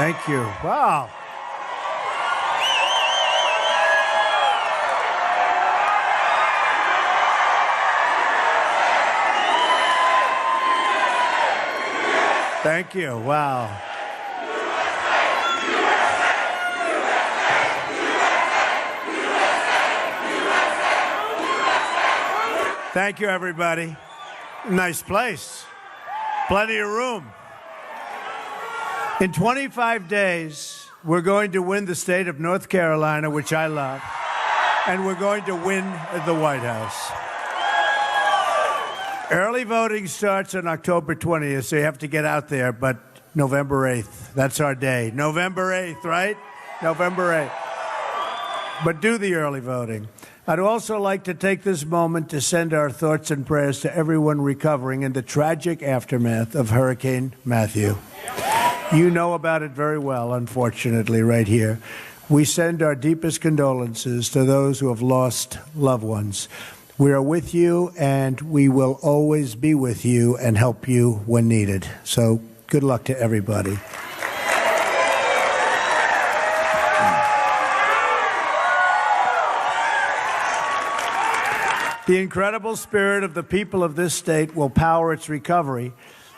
Thank you. Wow. Thank you. Wow. Thank you, everybody. Nice place. Plenty of room. In 25 days, we're going to win the state of North Carolina, which I love, and we're going to win the White House. Early voting starts on October 20th, so you have to get out there, but November 8th, that's our day. November 8th, right? November 8th. But do the early voting. I'd also like to take this moment to send our thoughts and prayers to everyone recovering in the tragic aftermath of Hurricane Matthew. You know about it very well, unfortunately, right here. We send our deepest condolences to those who have lost loved ones. We are with you, and we will always be with you and help you when needed. So good luck to everybody. The incredible spirit of the people of this state will power its recovery,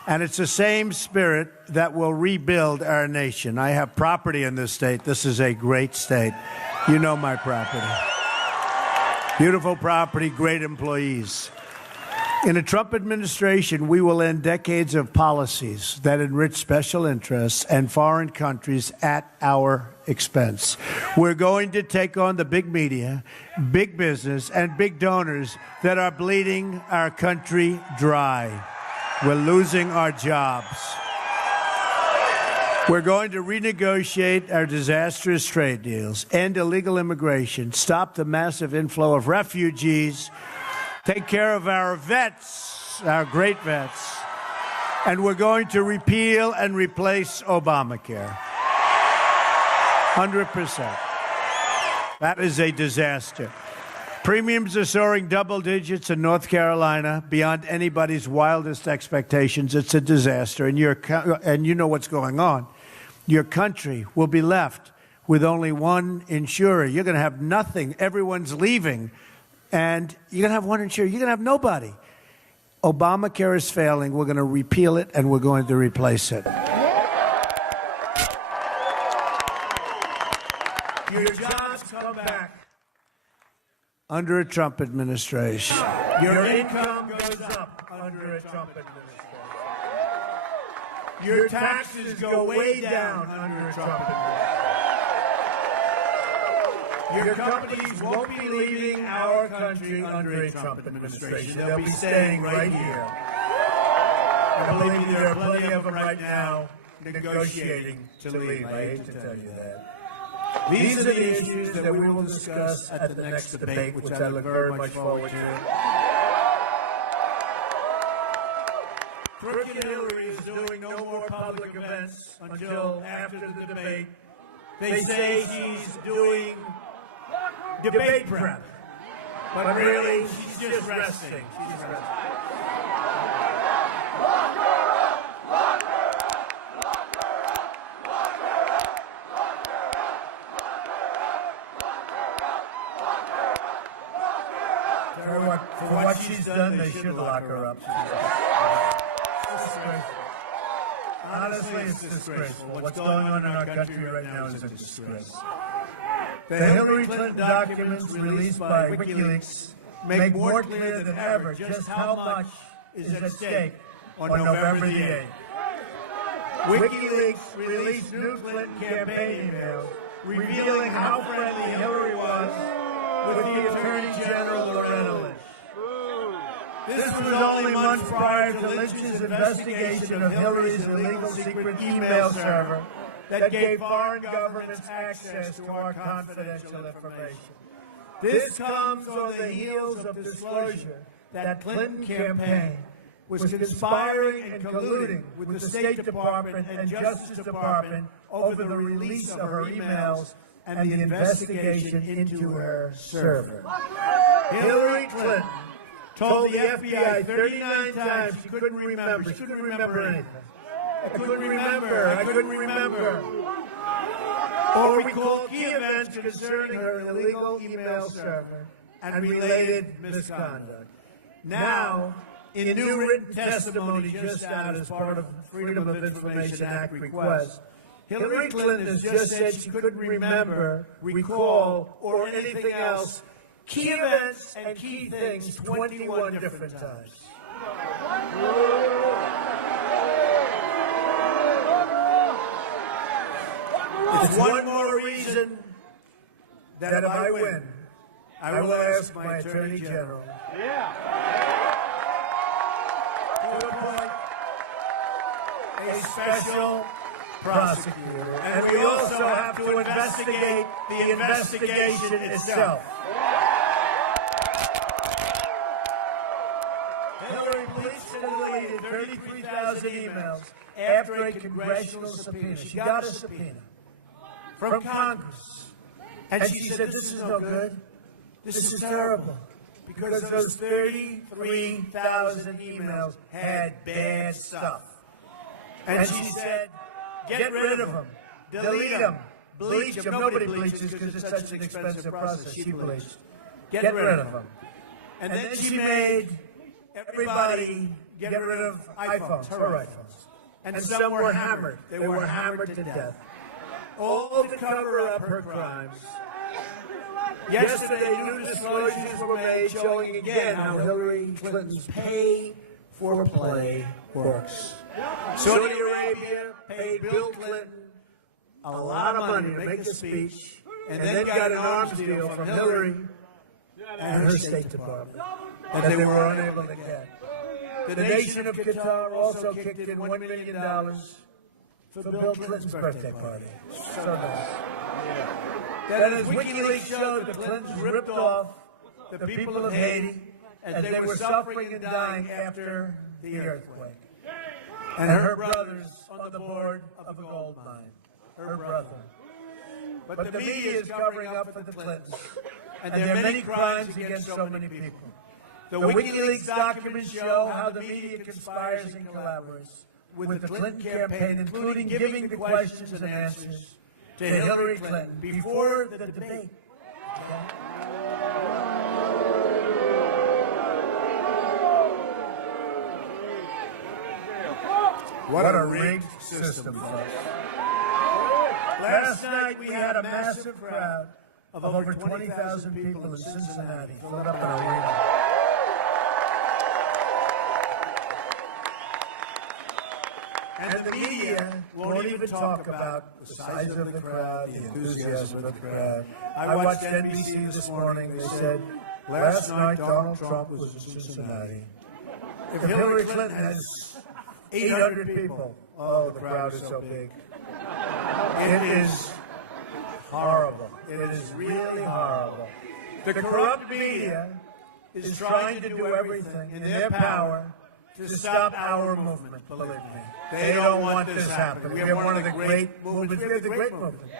and it's the same spirit that will rebuild our nation. I have property in this state. This is a great state. You know my property. Beautiful property, great employees. In a Trump administration, we will end decades of policies that enrich special interests and foreign countries at our expense. We're going to take on the big media, big business, and big donors that are bleeding our country dry. We're losing our jobs. We're going to renegotiate our disastrous trade deals, end illegal immigration, stop the massive inflow of refugees, take care of our vets, our great vets, and we're going to repeal and replace Obamacare. 100%. That is a disaster. Premiums are soaring double digits in North Carolina, beyond anybody's wildest expectations. It's a disaster, and you know what's going on. Your country will be left with only one insurer. You're going to have nothing. Everyone's leaving, and you're going to have one insurer. You're going to have nobody. Obamacare is failing. We're going to repeal it, and we're going to replace it. Your jobs come back under a Trump administration. Your income goes up under a Trump administration. Your taxes go way down under a Trump administration. Your companies won't be leaving our country under a Trump administration. They'll be staying right here. I believe me, there are plenty of them right now negotiating to leave. I hate to tell you that. These are the issues that we will discuss at the next debate, which I look very much forward to. Crooked Hillary is doing no more public events until after the debate. They say she's doing debate prep, but really she's just resting. She's just resting. For what she's done, they should lock her up. Honestly, it's disgraceful. What's going on in our country right now is a disgrace. The Hillary Clinton documents released by WikiLeaks make more clear than ever just how much is at stake on November the 8th. WikiLeaks released new Clinton campaign emails revealing how friendly Hillary was with the Attorney General Loretta Lynch. This was only months prior to Lynch's investigation of Hillary's illegal secret email server that gave foreign governments access to our confidential information. This comes on the heels of disclosure that Clinton campaign was conspiring and colluding with the State Department and Justice Department over the release of her emails and the investigation into her server. Hillary Clinton told the FBI 39 times she couldn't remember anything. I couldn't remember. Or recall key events concerning her illegal email server and related misconduct. Now, in new written testimony just out as part of Freedom of Information Act request, Hillary Clinton has just said she couldn't remember, recall, or anything else key events and key things 21 different times. It's one more reason that if I win, I will ask my Attorney General to appoint a special prosecutor. And we also have to investigate the investigation itself. Hillary police deleted 33,000 emails after a congressional subpoena. She got a subpoena from Congress. And she said, this is no good. This is terrible. Because those 33,000 emails had bad stuff. And she said, get rid of them. Delete them. Bleach them. Nobody bleaches because it's such an expensive process. She bleached. Get rid of them. And then she made everybody get rid of iPhones, her iPhones. And some were hammered. They were hammered to death. All to cover up her crimes. Yesterday, new disclosures were made showing again how Hillary Clinton's pay-for-play works. Saudi Arabia paid Bill Clinton a lot of money to make a speech, and then got an arms deal from Hillary and her State Department that they were unable to get. The nation of Qatar also kicked in $1 million for Bill Clinton's birthday party. So nice. Then as WikiLeaks showed, the Clintons ripped off the people of Haiti as they were suffering and dying after the earthquake. And her brother's on the board of a gold mine. Her brother. But the media is covering up for the Clintons. And there are many crimes against so many people. The WikiLeaks documents show how the media conspires and collaborates with the Clinton campaign, including giving the questions and answers to Hillary Clinton before the debate. What a rigged system, folks. Last night we had a massive crowd of over 20,000 people in Cincinnati filled up an arena. And the media won't even talk about the size of the crowd, the enthusiasm of the crowd. I watched NBC this morning. They said, last night Donald Trump was in Cincinnati. If Hillary Clinton has 800 people, oh, the crowd is so big. It is horrible. It is really horrible. The corrupt media is trying to do everything in their power to stop our movement, believe me. They don't want this happening. We have one of the great movements. We have the great movement.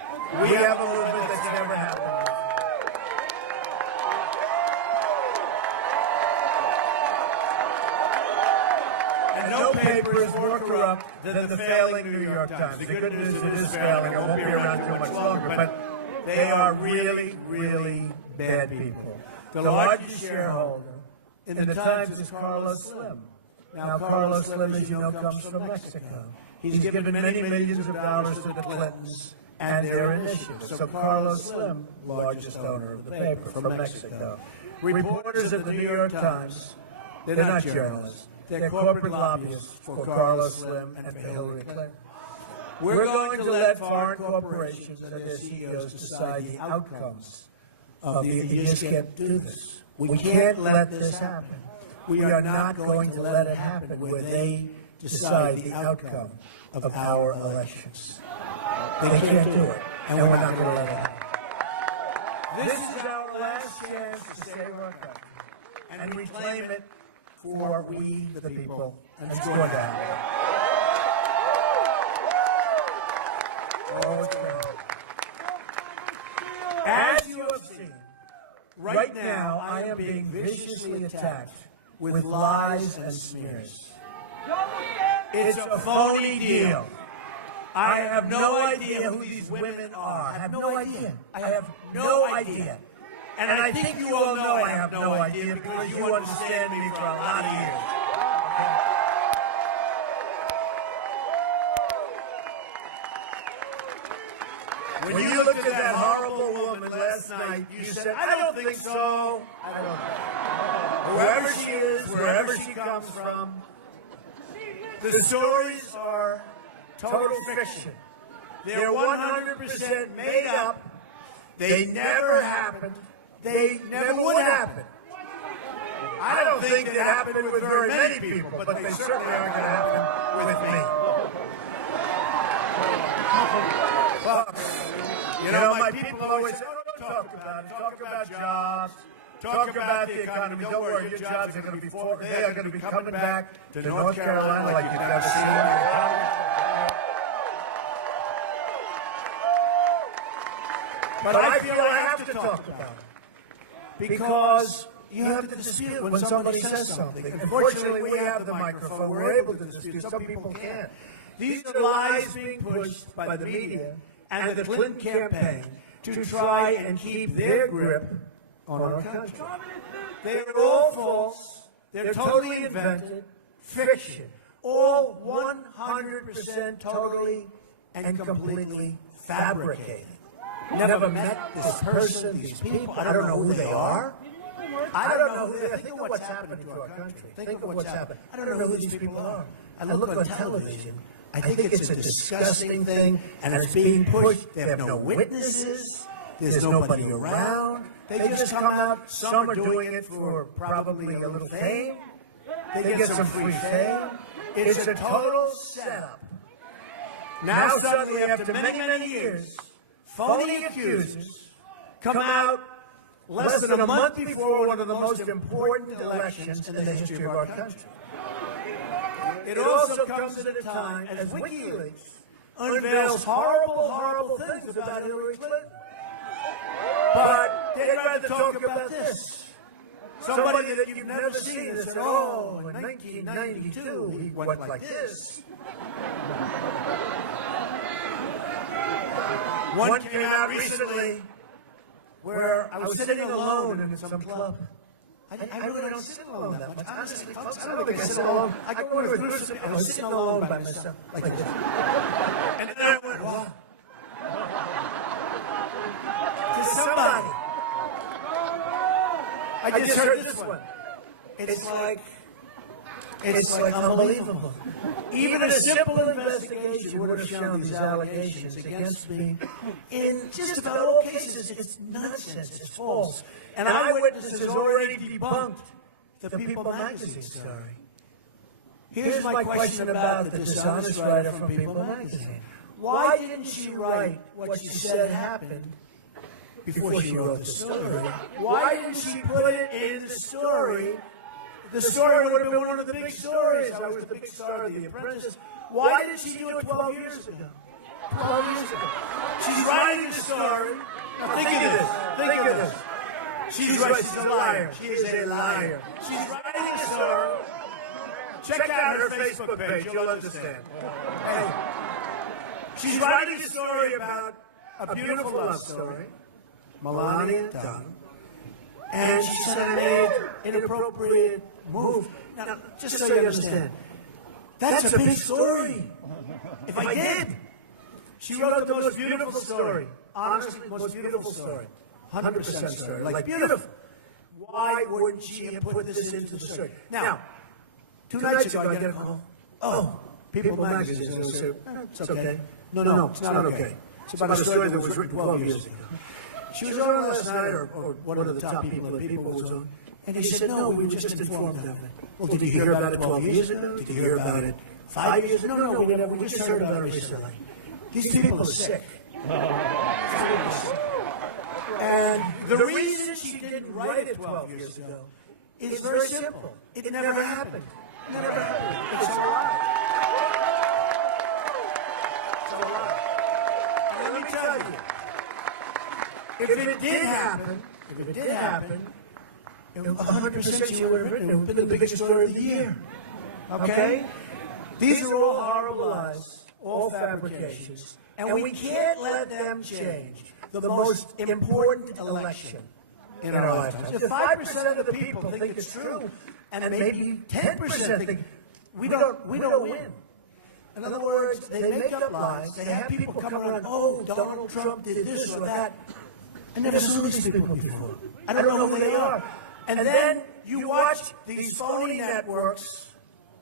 We have a movement that's never happened. And no paper is more corrupt than the failing New York Times. The good news is it is failing. It won't be around too much longer. But they are really, really bad people. The largest shareholder in the Times is Carlos Slim. Now, Carlos Slim, as you know, comes from Mexico. He's given many millions of dollars to the Clintons and their initiatives. So Carlos Slim, largest owner of the paper from Mexico. Reporters at the New York Times, they're not journalists. They're corporate lobbyists for Carlos Slim and for Hillary Clinton. We're going to let foreign corporations and their CEOs decide the outcomes of the. You just can't do this. We can't let this happen. We are not going to let it happen where they decide the outcome of our elections. They can't do it, and we're not going to let it happen. This is our last chance to save our country and reclaim it for we, the people, and it's going to happen. Oh, it's going to happen. As you have seen, right now I am being viciously attacked with lies and smears. It's a phony deal. I have no idea who these women are. I have no idea. I have no idea. And I think you all know I have no idea because you understand me for a lot of years. Okay? When you looked at that horrible woman last night, you said, I don't think so. I don't know. Whoever she is, wherever she comes from, the stories are total fiction. They're 100% made up. They never happened. They never would happen. I don't think they happened with very many people, but they certainly aren't going to happen with me. Well, you know, my people always say, oh, don't talk about it. Talk about jobs. Talk about the economy. Don't worry, your jobs are going to be they are going to be coming back to North Carolina like you've never seen the economy. But I feel I have to talk about it because you have to dispute when somebody says something. Unfortunately, we have the microphone. We're able to dispute. Some people can't. These are lies being pushed by the media and the Clinton campaign to try and keep their grip on our country. They're all false. They're totally invented. Fiction. All 100% totally and completely fabricated. Never met this person, these people. I don't know who they are. I don't know who they are. Think of what's happening to our country. Think of what's happened. I don't know who these people are. I look on television. I think it's a disgusting thing, and it's being pushed. They have no witnesses. There's nobody around. They just come out. Some are doing it for probably a little fame. They get some free fame. It's a total setup. Now suddenly, after many, many years, phony accusers come out less than a month before one of the most important elections in the history of our country. It also comes at a time as WikiLeaks unveils horrible, horrible things about Hillary Clinton. But they'd rather talk about this. Somebody that you've never seen and said, oh, in 1992, he went like this. One came out recently where I was sitting alone in some club. I really don't sit alone that much. Honestly, folks, I don't think I sit alone. I go into a group of people. I was sitting alone by myself, like this. And then I went, wow. To somebody. I just heard this one. It's like unbelievable. Even a simple investigation would have shown these allegations against me. In just about all cases, it's nonsense. It's false. And Eyewitness has already debunked the People magazine story. Here's my question about the dishonest writer from People magazine. Why didn't she write what she said happened before she wrote the story? Why didn't she put it in the story? The story would have been one of the big stories. I was the big star of The Apprentice. Why did she do it 12 years ago? 12 years ago. She's writing the story. Now think of this. Think of this. She's a liar. She is a liar. She's writing a story. Check out her Facebook page. You'll understand. Hey. She's writing a story about a beautiful love story. Melania Dunn. And she said I made inappropriate move. Now, just so you understand, that's a big story. If I did, she wrote the most beautiful story. Honestly, most beautiful story. 100% story. Like, beautiful. Why wouldn't she have put this into the story? Now, 2 nights ago, I get a call. Oh, People magazine. They'll say, it's okay. No, it's not okay. It's about a story that was written 12 years ago. She was on last night, or one of the top people that People was on, and he said, no, we were just informed of it. Well, did you hear about it 12 years ago? Did you hear about it 5 years ago? No, we never. We just heard about it recently. These people are sick. And the reason she didn't write it 12 years ago is very simple. It never happened. Never happened. It's a lie. It's a lie. And let me tell you, if it did happen, 100% she would have written it. It would have been the biggest story of the year. Okay? These are all horrible lies, all fabrications, and we can't let them change the most important election in our lifetimes. If 5% of the people think it's true, and maybe 10% think we don't win. In other words, they make up lies. They have people come around, oh, Donald Trump did this or that. I never saw these people before. I don't know who they are. And then you watch these phony networks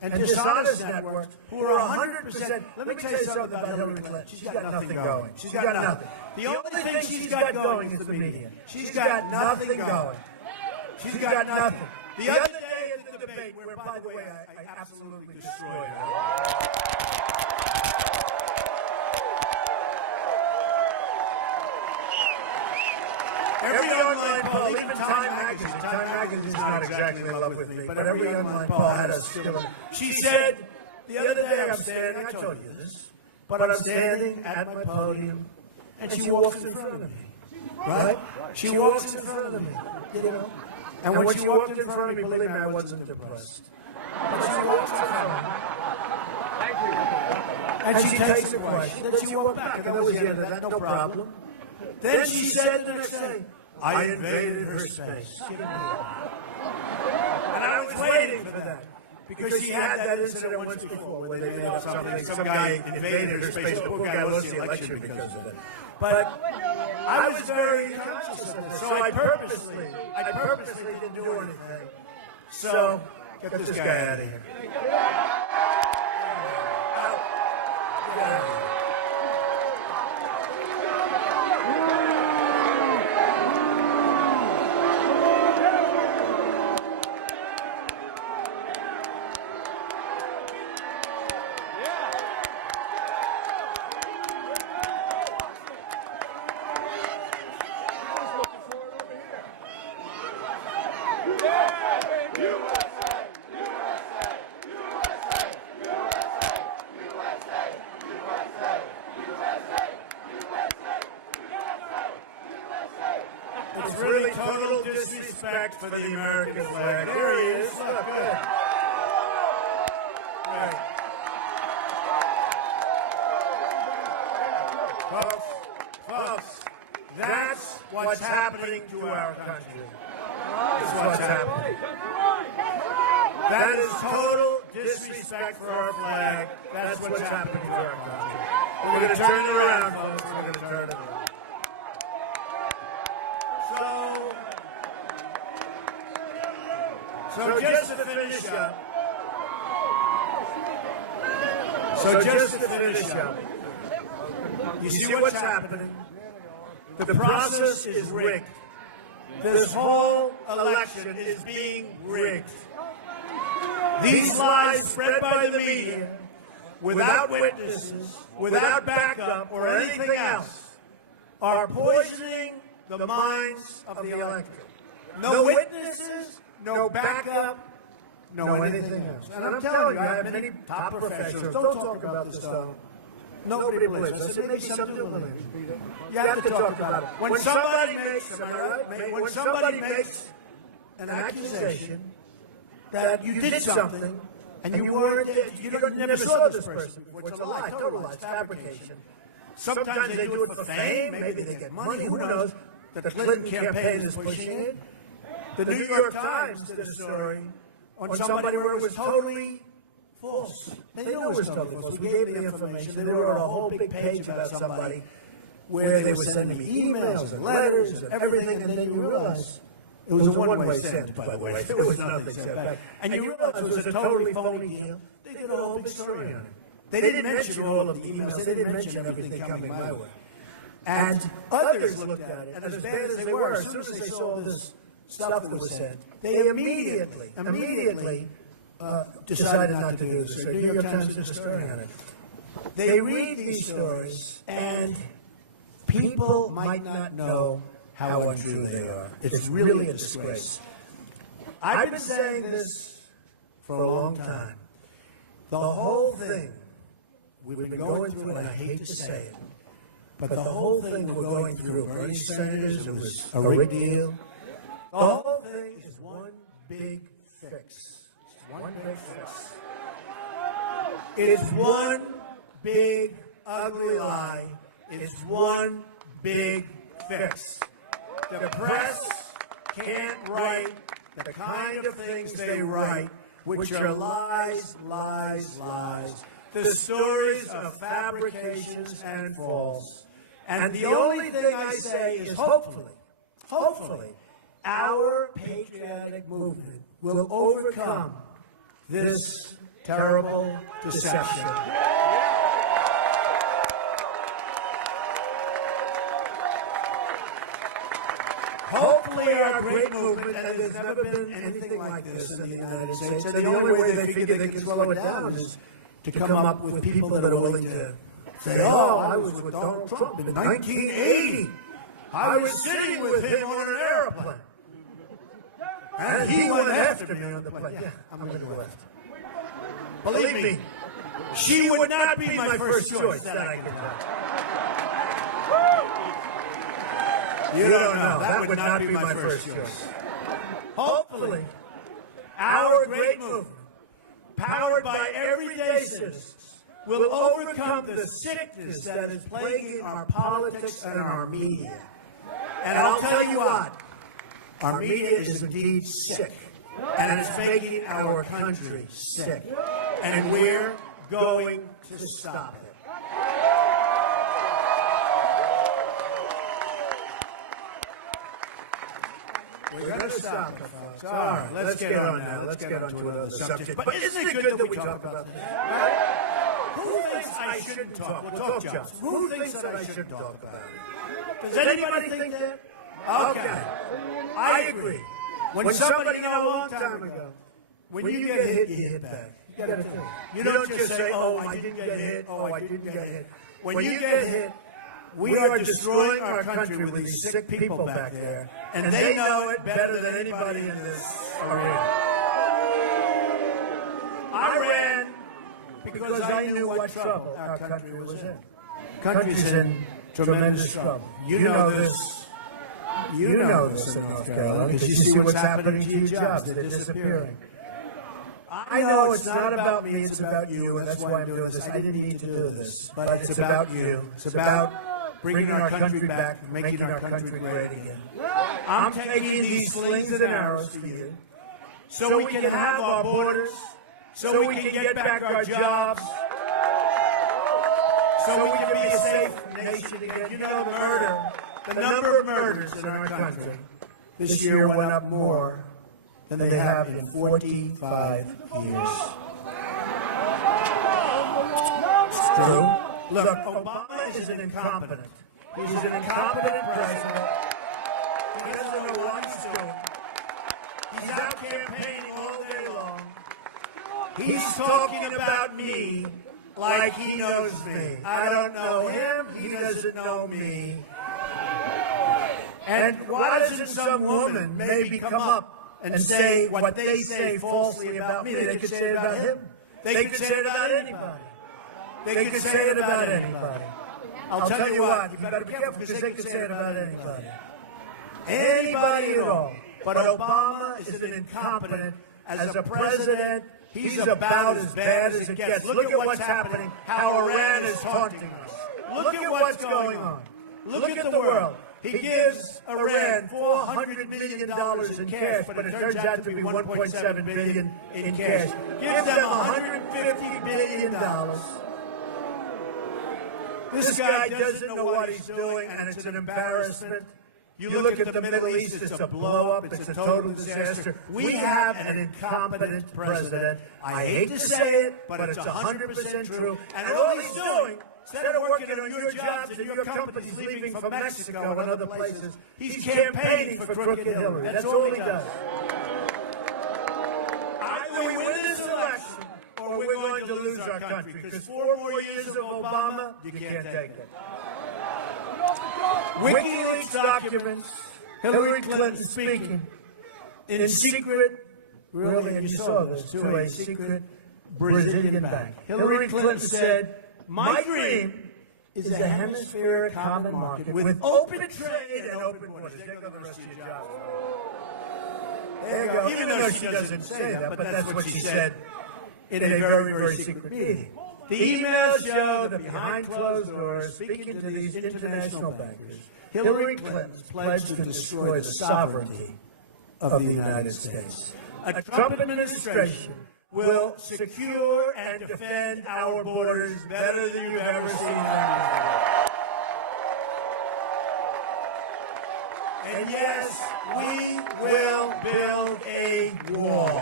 and dishonest networks who are 100%. Let me tell you something about Hillary Clinton. She's got nothing going. She's got nothing. The only thing she's got going is the media. She's got nothing going. She's got nothing. The other day in the debate, where, by the way, I absolutely destroyed her. Every online poll, even Time Magazine is not exactly in love with me, but every online poll had us still. She said, the other day I'm standing, I told you this, but I'm standing at my podium, and she walks in front of me, right? She walks in front of me, you know? And when she walked in front of me, believe me, I wasn't depressed. But she walks in front of me. And she takes a question, then she walked back, and that was the end of that, no problem. Then she said the next day, I invaded her space. And I was waiting for that. Because she had that incident once before where they made up something. Some guy invaded her space. The poor guy lost the election because of it. But I was very conscious of this. So I purposely didn't do anything. So get this guy out of here. Get out of here. It's really total disrespect for the American flag. There he is. Look, good. Right. Folks, that's what's happening to our country. That's what's happening. That is total disrespect for our flag. That's what's happening to our country. We're going to turn it around, folks. We're going to turn it around. So just to finish up, you see what's happening? The process is rigged. This whole election is being rigged. These lies spread by the media, without witnesses, without backup or anything else, are poisoning the minds of the electorate. No witnesses, no backup, no anything else. And I'm telling you, I have many top professors. Don't talk about this stuff. Nobody believes. I said, maybe some do believe it. You have to talk about it. When somebody makes, am I right? When somebody makes an accusation that you did something and you never saw this person before, it's a lie, total lie, it's fabrication. Sometimes they do it for fame, maybe they get money, who knows? The Clinton campaign is pushing it. The New York Times did a story on somebody where it was totally false. They knew it was totally false. We gave the information. They wrote a whole big page about somebody where they were sending me emails and letters and everything, and then you realize it was a one-way send, by the way. There was nothing sent back. And you realize it was a totally phony deal. They did a whole big story on it. They didn't mention all of the emails. They didn't mention everything coming my way. And others looked at it, and as bad as they were, as soon as they saw this stuff that was sent, they immediately decided not to do this. The New York Times did a story on it. They read these stories, and people might not know how untrue they are. It's really a disgrace. I've been saying this for a long time. The whole thing we've been going through, and I hate to say it, but the whole thing we're going through, Bernie Sanders, it was a rigged deal. The whole thing is one big fix. It's one big fix. It's one big, ugly lie. It's one big fix. The press can't write the kind of things they write, which are lies, lies, lies. The stories of fabrications and false. And the only thing I say is hopefully, our patriotic movement will overcome this terrible deception. Hopefully our great movement, and there's never been anything like this in the United States, and the only way they figure they can slow it down is to come up with people that are willing to say, oh, I was with Donald Trump in 1980. I was sitting with him on an airplane. And he went after me on the plane. Yeah, I'm going to go after. Believe me, she would not be my first choice, that I can tell. You don't know. That would not be my first choice. Hopefully, our great movement, powered by everyday citizens, will overcome the sickness that is plaguing our politics and our media. And I'll tell you what, our media is indeed sick, and it's making our country sick. And we're going to stop it. We're going to stop it, folks. All right, let's get on now. Let's get on to another subject. But isn't it good that we talk about this? Right? Who thinks I shouldn't talk? We'll talk, John. Who thinks that I shouldn't talk about it? Does anybody think that? Okay. I agree. When somebody, a long time ago, when you get hit, you hit back. You got to think. You don't just say, oh, I didn't get hit, oh, I didn't get hit. When you get hit, we are destroying our country with these sick people back there, and they know it better than anybody in this arena. I ran because I knew what trouble our country was in. Country's in tremendous trouble. You know this. You know this in North Carolina because you see what's happening to your jobs. They're disappearing. I know it's not about me, it's about you, and that's why I'm doing this. I didn't need to do this, but it's about you. It's about bringing our country back, making our country great again. I'm taking these slings and arrows for you so we can have our borders, so we can get back our jobs, so we can be a safe nation again. You know, the number of murders in our country this year went up more than they have in 45 years. It's true. Look, Obama is an incompetent. He's an incompetent president. He doesn't know what he's doing. He's out campaigning all day long. He's talking about me like he knows me. I don't know him. He doesn't know me. And why doesn't some woman maybe come up and say what they say falsely about me? They could say it about him. They could say it about anybody. They could say it about anybody. I'll tell you what, you better be careful because they could say it about anybody. Anybody at all. But Obama is an incompetent. As a president, he's about as bad as it gets. Look at what's happening, how Iran is taunting us. Look at what's going on. Look at the world. He gives Iran $400 million in cash, but it turns out to be $1.7 billion in cash. Gives them $150 billion. This guy doesn't know what he's doing, and it's an embarrassment. You look at the Middle East, it's a blow-up, it's a total disaster. We have an incompetent president. I hate to say it, but it's 100% true. And all he's doing, instead of working on your jobs and your companies leaving for Mexico and other places, he's campaigning for crooked Hillary. That's all he does. Either we win this election, or we're going to lose our country. Because 4 more years of Obama, you can't take it. WikiLeaks documents Hillary Clinton speaking in secret, really, and you saw this, to a secret Brazilian bank. Hillary Clinton said, my dream is a hemispheric common market with open trade and open borders. There go the rest of your jobs. There you go. Even though she doesn't say that, but that's what she said in a very, very secret meeting. The emails show that behind closed doors, speaking to these international bankers, Hillary Clinton pledged to destroy the sovereignty of the United States. A Trump administration will secure and defend our borders better than you've ever seen them before. And yes, we will build a wall.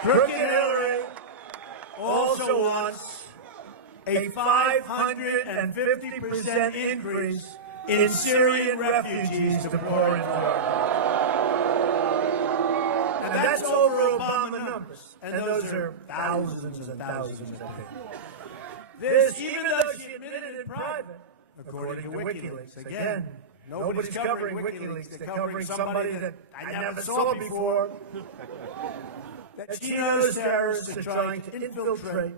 Crooked Hillary also wants a 550% increase in Syrian refugees to pour into our country. And that's over Obama numbers. And those are thousands and thousands of people. This, even though she admitted it in private, according to WikiLeaks. Again, nobody's covering WikiLeaks. They're covering somebody that I never saw before. That she knows terrorists are trying to infiltrate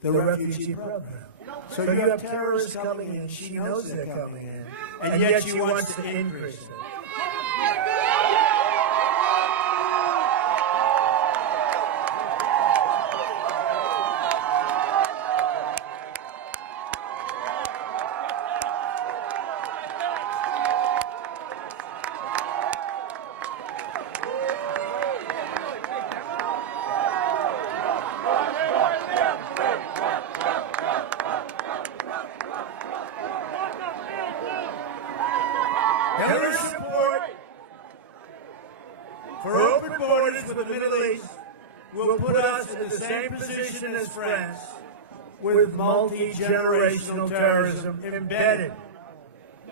the refugee program. So you have terrorists coming in, she knows they're coming in, and yet she wants to increase it. Hillary's support for open borders with the Middle East will put us in the same position as France, with multi-generational terrorism embedded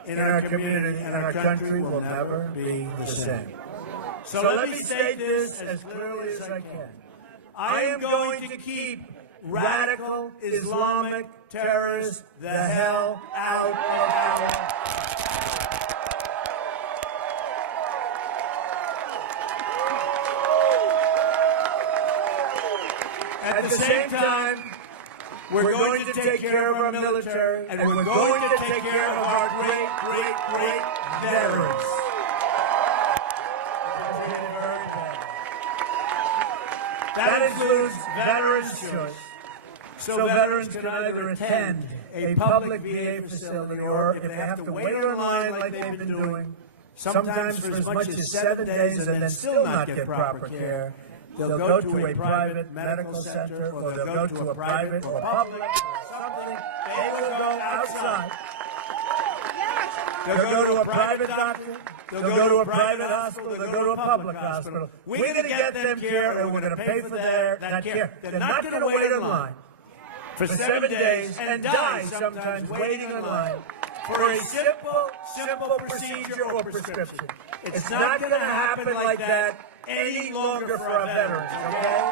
in our community, and our country will never be the same. So let me say this as clearly as I can. I am going to keep radical Islamic terrorists the hell out of our At the same time, we're going to take care of our military, and we're going to take care of our great, great, great veterans. That includes Veterans Choice. So veterans can either attend a public VA facility, or if they have to wait online like they've been doing, sometimes for as much as 7 days and then still not get proper care, they'll go to a private medical center, or they'll go to a private or public or something. They will go outside. They'll go to a private doctor. They'll go to a private hospital. They'll go to a public hospital. We're going to get them care, and we're going to pay for that care. They're not going to wait in line for 7 days and die sometimes waiting in line for a simple procedure or prescription. It's not going to happen like that any longer for our veterans, okay?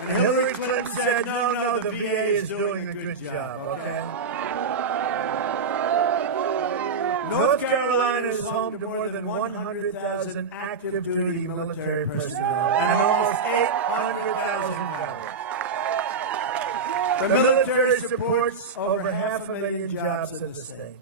And Hillary Clinton said, no, the VA is doing a good job, okay? North Carolina is home to more than 100,000 active duty military personnel and almost 800,000 veterans. The military supports over 500,000 jobs in the state.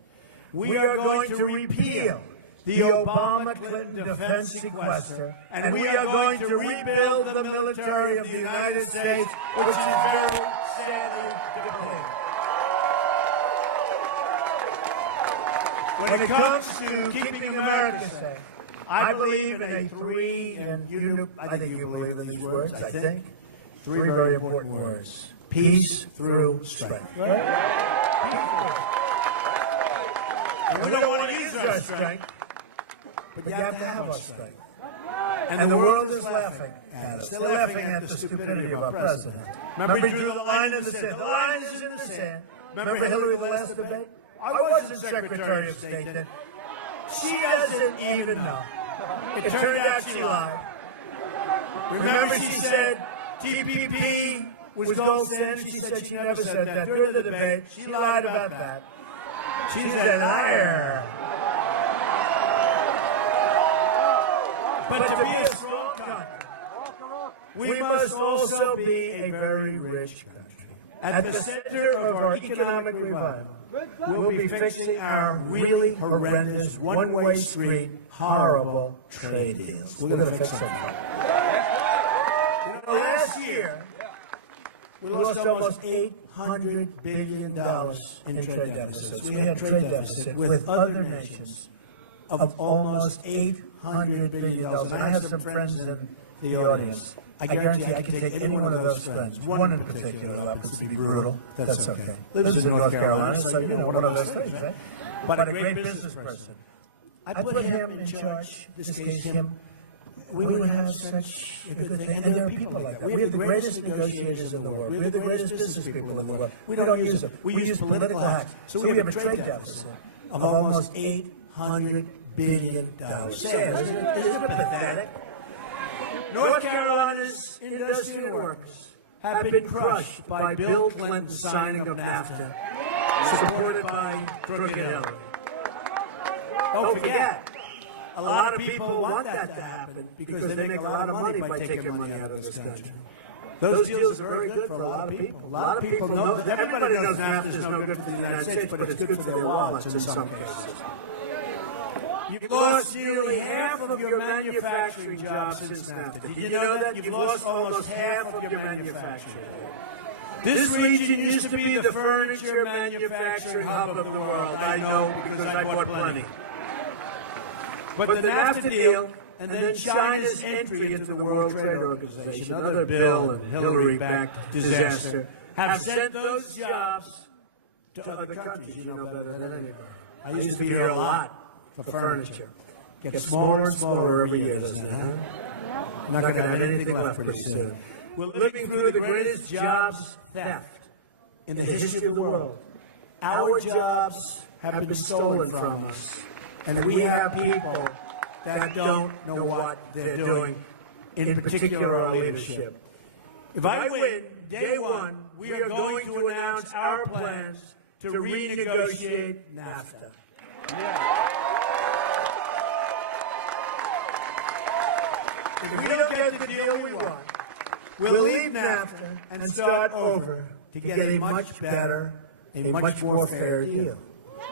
We are going to repeal the Obama-Clinton defense sequester, and we are going to rebuild the military of the United States, which is very sadly depleted. When it comes to keeping America safe, I believe in a three, and I think you believe in these words, I think, three very important words. Peace through strength. And we don't want to use our strength, but you have to have our strength. And the world is laughing at us. They're laughing at the stupidity of our president. Remember, he drew the line in the sand. The line is in the sand. Remember Hillary, the last debate? I wasn't Secretary of State then. She doesn't even know. It turned out she lied. Remember, she said TPP was gold standard. She said she never said that during the debate. She lied about that. She's a liar. But to be a strong country, we must also be a very rich country. At the center of our economic revival, We'll be fixing our really horrendous, one-way street, horrible trade deals. We're going to fix them. Last year, we lost almost $800 billion in trade deficits. We had trade deficit with other nations of almost $800 billion. And I have some friends in the audience. I guarantee I can take any one of those friends, one in particular, who happens to be brutal. That's okay. Lives in North Carolina, so one of those things, right? But a great business person. I put him in charge, this case him. We would have such a good thing. And there are people like that. We have the greatest negotiators in the world. We have the greatest business people in the world. We don't use them. We use political hacks. So we have a trade deficit of almost $800 billion. Isn't it pathetic? North Carolina's industrial workers have been crushed by Bill Clinton's signing of NAFTA, supported by crooked Hillary. Don't forget, a lot of people want that to happen because they make a lot of money by taking money out of this country. Those deals are very good for a lot of people. A lot of people know, everybody knows NAFTA is no good for the United States, but it's good for their wallets in some cases. You've lost nearly half of your manufacturing jobs since NAFTA. Did you know that? You've lost almost half of your manufacturing. This region used to be the furniture manufacturing hub of the world. I know because I bought plenty. But the NAFTA deal and then China's entry into the World Trade Organization, another Bill and Hillary-backed disaster, have sent those jobs to other countries. You know better than anybody. I used to be here a lot for furniture. Gets smaller and smaller every year, doesn't it? Huh? Not going to have anything left pretty soon. We're living through the greatest jobs theft in the history of the world. Our jobs have been stolen from us, and we have people that don't know what they're doing, in particular our leadership. If I win, day one, we are going to announce our plans to renegotiate NAFTA. If we don't get the deal we want, we'll leave NAFTA and start over to get a much better, a much more fair deal.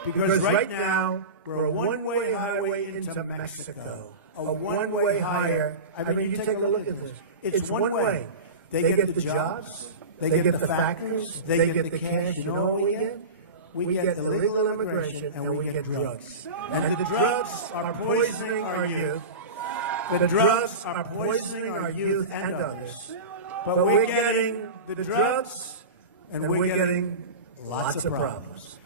Because right now, we're a one-way highway into Mexico. A one-way hire. I mean, you take a look at this. It's one way. They get the jobs, they get the factories, they get the cash. You know what we get? We get illegal immigration and we get drugs. And the drugs are poisoning our youth. The drugs are poisoning our youth and others. But we're getting the drugs and we're getting lots of problems.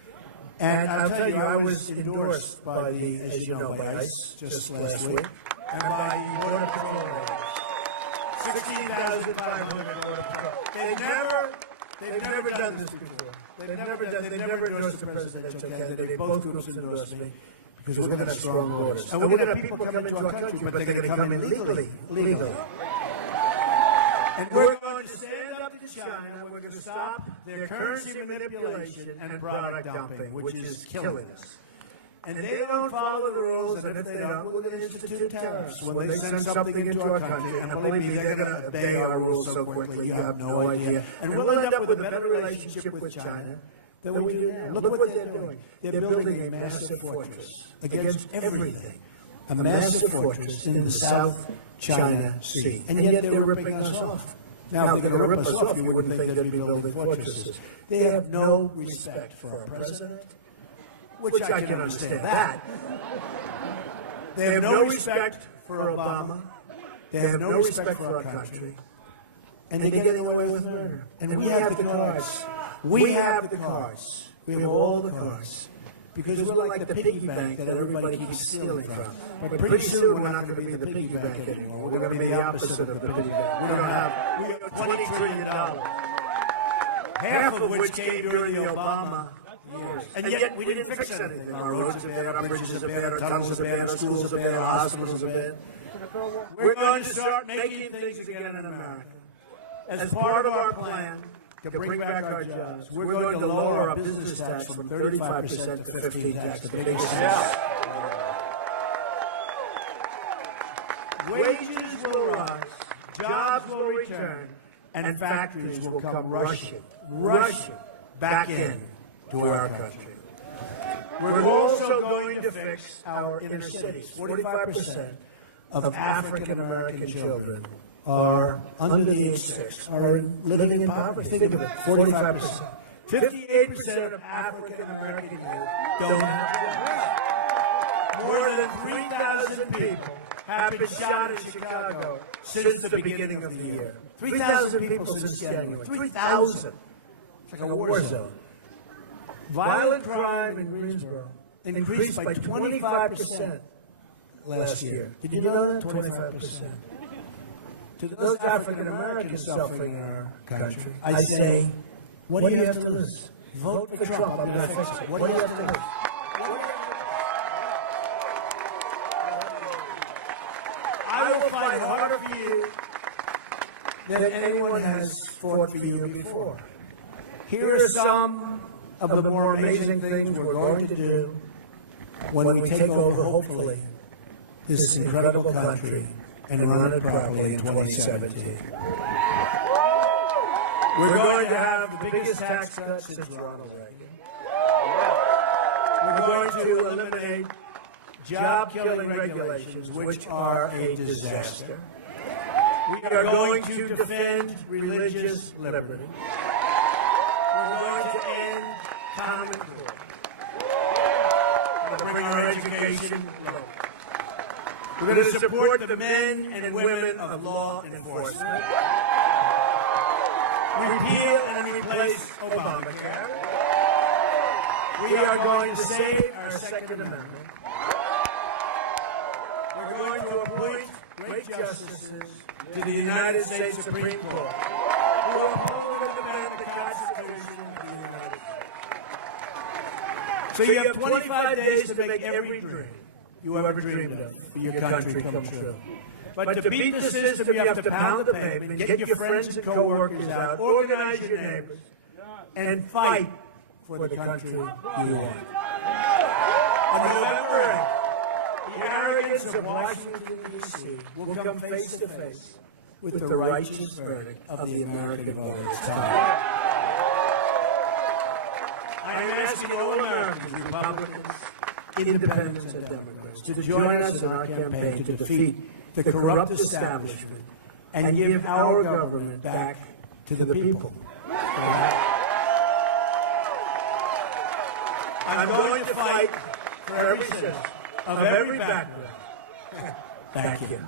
And I'll tell you, I was endorsed by the, as you know, by ICE just last week, and by the Border Patrol agents. 16,500 Border Patrol. They've never done this before. They've never endorsed the presidential candidate. Both groups endorsed me because we're going to have strong borders. And we're going to have people come into our country, but they're going to come in legally. And we're going to stand up to China. We're going to stop their currency manipulation and product dumping, which is killing us. And they don't follow the rules, and if they don't, we're going to institute tariffs. When they send something into our country, and believe me, they're going to obey our rules so quickly, you have no idea. And we'll end up with a better relationship with China than we do now. Look what they're doing. They're building a massive fortress against everything. A massive fortress in the South China Sea. And yet they're ripping us off. Now, if they're going to rip us off, you wouldn't think they'd be building fortresses. They have no respect for our president, which I can understand that. They have no respect for Obama. They have no respect for our country. And they're getting away with murder. And we have the cards. We have the cards. We have all the cards. Because we're like the piggy bank that everybody keeps stealing from. But pretty soon we're not going to be the piggy bank anymore. We're going to be the opposite of the piggy bank. We have $20 trillion. Half of which came during the Obama years. And yet we didn't fix anything. Our roads are bad, our bridges are bad, our tunnels are bad, our schools are bad, our hospitals are bad. We're going to start making things again in America. As part of our plan to bring back our jobs, we're going to lower our business tax from 35% to 15%. The biggest wages will rise, jobs will return, and factories will come rushing back in to our country. We're also going to fix our inner cities. 45% of African American children are under the age of 6, are living in poverty. Think of it, 45%. 58% of African American youth don't have jobs. More than 3,000 people have been shot in Chicago since the beginning of the year. 3,000 people since January. 3,000. It's like a war zone. Violent crime in Greensboro increased by 25% last year. Did you know that? 25%. To those African Americans suffering in our country, I say, what do you have to lose? Vote for Trump. I'm going to fix it. What do you have to lose? I will fight harder for you than anyone has fought for you before. Here are some of the more amazing things we're going to do when we take over, hopefully, this incredible country and run it properly in 2017. We're going to have the biggest tax cut since Ronald Reagan. We're going to eliminate job-killing regulations, which are a disaster. We are going to defend religious liberty. We're going to end Common Core. We're going to bring our education low. We're going to support the men and women of law enforcement. Repeal and replace Obamacare. We are going to save our Second Amendment. We're going to appoint great justices to the United States Supreme Court who will uphold and defend the Constitution of the United States. So you have 25 days to make every dream you ever dreamed of for your country come true. But to beat the system, you have to pound the pavement, get your friends and co-workers out, organize your neighbors, and fight for the country you want. On November 8th, the arrogance of Washington, D.C. will come face to face with the righteous verdict of the American voter. It's time. I am asking all Americans, Republicans, Independents, and Democrats, to join us in our campaign to defeat the corrupt establishment and give our government back to the people. I'm going to fight for every citizen of every background. Thank you.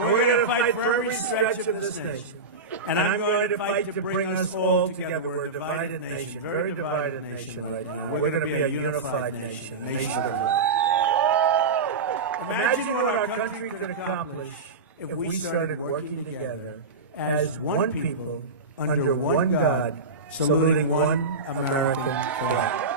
We're going to fight for every stretch of this nation. And I'm going to fight to bring us all together. We're a divided nation, very divided nation right now. We're going to be a unified nation, a nation of love. Imagine what our country could accomplish if we started working together as one people, under one God, saluting one American flag.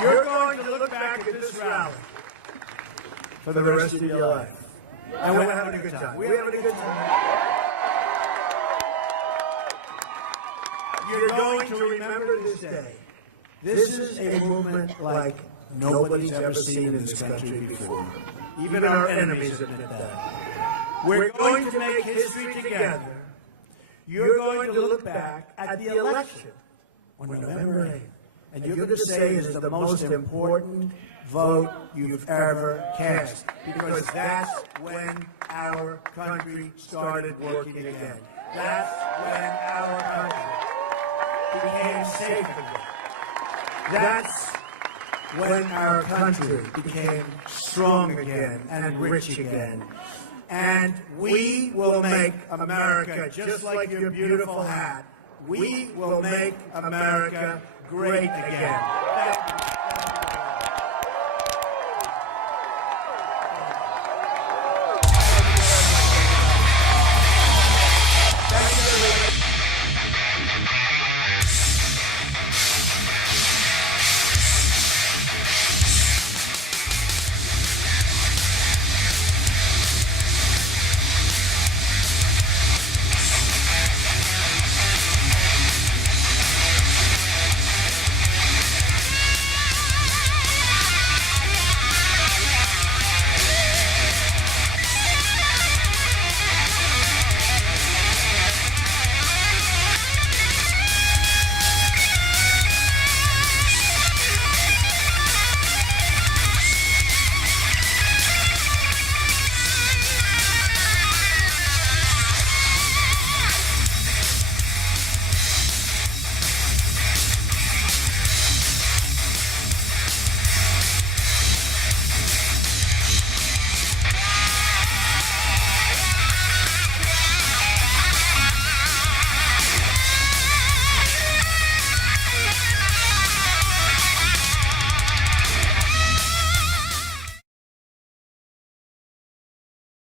You're going to look back at this rally for the rest of your life. And we're having a good time. We're having a good time. You're going to remember this day. This is a movement like nobody's ever seen in this country before. Even our enemies admit that. We're going to make history together. You're going to look back at the election on November 8th. And you're going to say it's the most important vote you've ever cast, because that's when our country started working again. That's when our country became safe again. That's when our country became strong again and rich again. And we will make America, just like your beautiful hat, we will make America great again. Thank you.